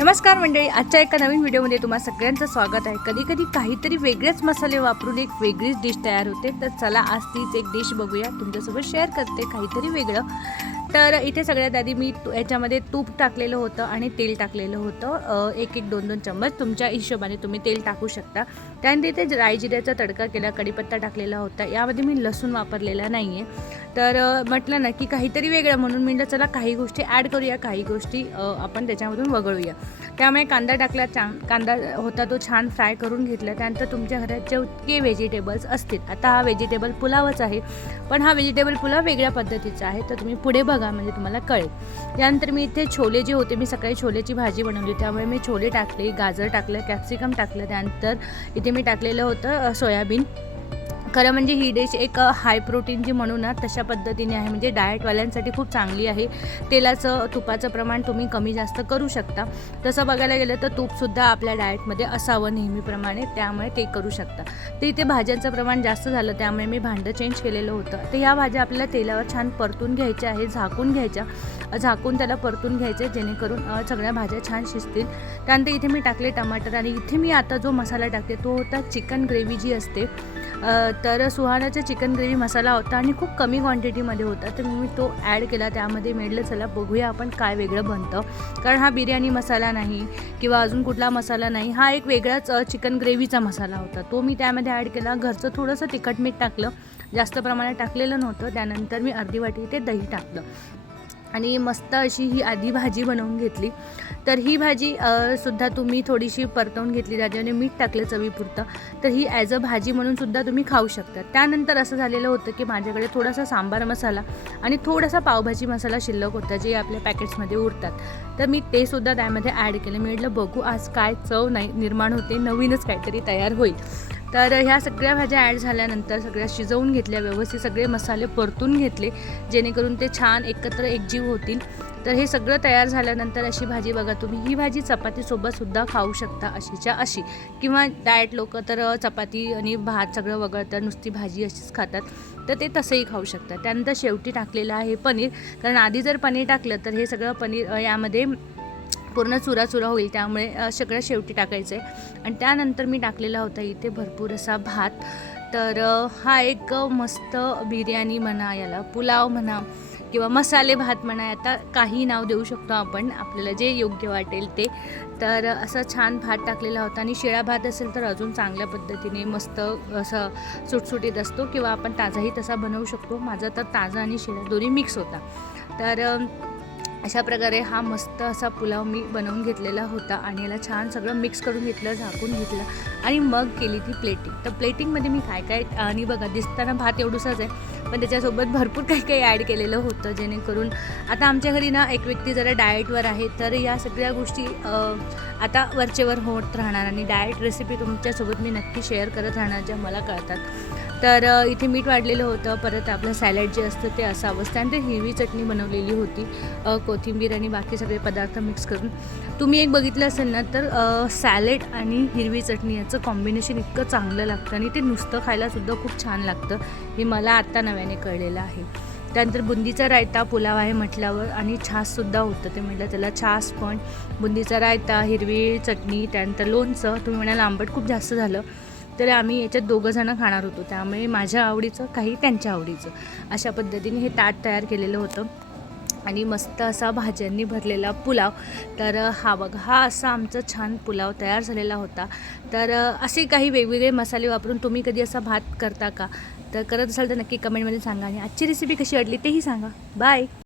नमस्कार मंडळी आजच्या एका नवीन व्हिडिओमध्ये तुम्हा सगळ्यांचं स्वागत आहे. कधी कधी काहीतरी वेगळेच मसाले वापरून एक वेगळीच डिश तयार होते. तर चला आज तीच एक डिश बघूया. तुमच्यासोबत शेअर करते काहीतरी वेगळं. तर इथे सगळ्यात आधी मी तू- याच्यामध्ये तूप टाकलेलं होतं आणि तेल टाकलेलं होतं. एक एक दोन दोन चम्मच. तुमच्या हिशोबाने तुम्ही तेल टाकू शकता. त्यानंतर इथे राय जिऱ्याचा तडका केला कढीपत्ता टाकलेला होता. यामध्ये मी लसूण वापरलेला नाही आहे तर म्हटलं ना की काहीतरी वेगळं म्हणून म्हटलं चला काही गोष्टी ॲड करूया काही गोष्टी आपण त्याच्यामधून वगळूया. त्यामुळे कांदा टाकला छान कांदा होता तो छान फ्राय करून घेतला. त्यानंतर तुमच्या घरात जेवढे व्हेजिटेबल्स असतील आता हा व्हेजिटेबल पुलावच आहे पण हा व्हेजिटेबल पुलाव वेगळ्या पद्धतीचा आहे तर तुम्ही पुढे बघा म्हणजे तुम्हाला कळेल. त्यानंतर मी इथे छोले जे होते मी सकाळी छोलेची भाजी बनवली त्यामुळे मी छोले टाकले गाजर टाकलं कॅप्सिकम टाकलं त्यानंतर इथे मी टाकलेलं होतं सोयाबीन. खरं म्हणजे ही डिश एक हाय प्रोटीनची म्हणू ना तशा पद्धतीने आहे. म्हणजे डाएटवाल्यांसाठी खूप चांगली आहे. तेलाचं तुपाचं प्रमाण तुम्ही कमी जास्त करू शकता. तसं बघायला गेलं तर तूपसुद्धा आपल्या डाएटमध्ये असावं नेहमीप्रमाणे. त्यामुळे ते करू शकता. तर इथे भाज्यांचं प्रमाण जास्त झालं त्यामुळे मी भांडं चेंज केलेलं होतं. तर ह्या भाज्या आपल्याला तेलावर छान परतून घ्यायच्या आहे झाकून घ्यायच्या. झाकून त्याला परतून घ्यायचे जेणेकरून सगळ्या भाज्या छान शिजतील. त्यानंतर इथे मी टाकले टमाटर आणि इथे मी आता जो मसाला टाकते तो होता चिकन ग्रेव्ही जी असते. तर सुहानाचा चिकन ग्रेव्ही मसाला होता आणि खूप कमी क्वांटिटीमध्ये होता. तर मी तो ॲड केला. त्यामध्ये मिळलं चला बघूया आपण काय वेगळं बनतं. कारण हा बिर्याणी मसाला नाही किंवा अजून कुठला मसाला नाही हा एक वेगळाच चिकन ग्रेव्हीचा मसाला होता. तो मी त्यामध्ये ॲड केला. घरचं थोडंसं तिखट मीठ टाकलं. जास्त प्रमाणात टाकलेलं नव्हतं. त्यानंतर मी अर्धी वाटी ते दही टाकलं. आणि मस्त अशी ही आधी भाजी बनवून घेतली. तर ही भाजी सुद्धा तुम्ही थोडीशी परतवून घेतली त्याच्याने मीठ टाकलं चवीपुरतं. तर ही ॲज अ भाजी म्हणून सुद्धा तुम्ही खाऊ शकता. त्यानंतर असं झालेलं होतं की माझ्याकडे थोडासा सांबार मसाला आणि थोडासा पावभाजी मसाला शिल्लक होता जे आपल्या पॅकेट्समध्ये उरतात. तर मी ते सुद्धा त्यामध्ये ॲड केलं. मी म्हटलं बघू आज काय चव नाही निर्माण होते नवीनच काहीतरी तयार होईल. तर ह्या सगळ्या भाज्या ॲड झाल्यानंतर सगळ्या शिजवून घेतल्या व्यवस्थित सगळे मसाले परतून घेतले जेणेकरून ते छान एकत्र एकजीव होतील. तर हे सगळं तयार झाल्यानंतर अशी भाजी बघा तुम्ही ही भाजी चपातीसोबतसुद्धा खाऊ शकता अशीच्या अशी. किंवा डाएट लोक तर चपाती आणि भात सगळं वगळतं नुसती भाजी अशीच खातात तर ते तसंही खाऊ शकतात. त्यानंतर शेवटी टाकलेलं आहे पनीर. कारण आधी जर पनीर टाकलं तर हे सगळं पनीर यामध्ये पूर्ण चुरा चुरा होईल त्यामुळे सगळ्या सगळं शेवटी टाकायचं आहे आणि त्यानंतर मी टाकलेला होता इथे भरपूर असा भात. तर हा एक मस्त बिर्याणी म्हणा याला पुलाव म्हणा किंवा मसाले भात म्हणा आता काही नाव देऊ शकतो आपण. आपल्याला जे योग्य वाटेल ते. तर असा छान भात टाकलेला होता. आणि शिळा भात असेल तर अजून चांगल्या पद्धतीने मस्त असं सुटसुटीत असतो किंवा आपण ताजाही तसा बनवू शकतो. माझा तर ताजा आणि शिळा दोन्ही मिक्स होता. तर अशा प्रकारे हा मस्त असा पुलाव मी बनवून घेतलेला होता आणि याला छान सगळं मिक्स करून घेतलं झाकून घेतलं आणि मग केली ती प्लेटिंग तर प्लेटिंगमध्ये मी काय काय आणि बघा दिसताना भात एवढूसाच आहे पण त्याच्यासोबत भरपूर काही काही ॲड केलेलं होतं जेणेकरून आता आमच्या घरी ना एक व्यक्ती जरा डाएटवर आहे तर या सगळ्या गोष्टी आता वरचेवर होत राहणार आणि डाएट रेसिपी तुमच्यासोबत मी नक्की शेअर करत राहणार ज्या मला कळतात. तर इथे मीठ वाढलेलं होतं. परत आपलं सॅलड जे असतं ते असावं त्यानंतर हिरवी चटणी बनवलेली होती. कोथिंबीर आणि बाकी सगळे पदार्थ मिक्स करून. तुम्ही एक बघितलं असेल ना तर सॅलेड आणि हिरवी चटणी याचं कॉम्बिनेशन इतकं चांगलं लागतं. आणि ते नुसतं खायलासुद्धा खूप छान लागतं. हे मला आत्ता नव्याने कळलेलं आहे. त्यानंतर बुंदीचा रायता पुलाव आहे म्हटल्यावर आणि छाससुद्धा होतं. ते म्हटलं त्याला छास पण बुंदीचा रायता हिरवी चटणी त्यानंतर लोणचं. तुम्ही म्हणाल आंबट खूप जास्त झालं. तर आम्ही याच्यात दोघं जणं खाणार होतो. त्यामुळे माझ्या आवडीचं काही त्यांच्या आवडीचं. अशा पद्धतीने हे ताट तयार केलेलं होतं. आणि मस्त असा भाज्यांनी भरलेला पुलाव. तर हा बघा हा असा आमचा छान पुलाव तयार झालेला होता. तर असे काही वेगवेगळे मसाले वापरून तुम्ही कधी असा भात करता का? तर करत असाल तर नक्की कमेंटमध्ये सांगा. आणि आजची रेसिपी कशी वाटली तेही सांगा. बाय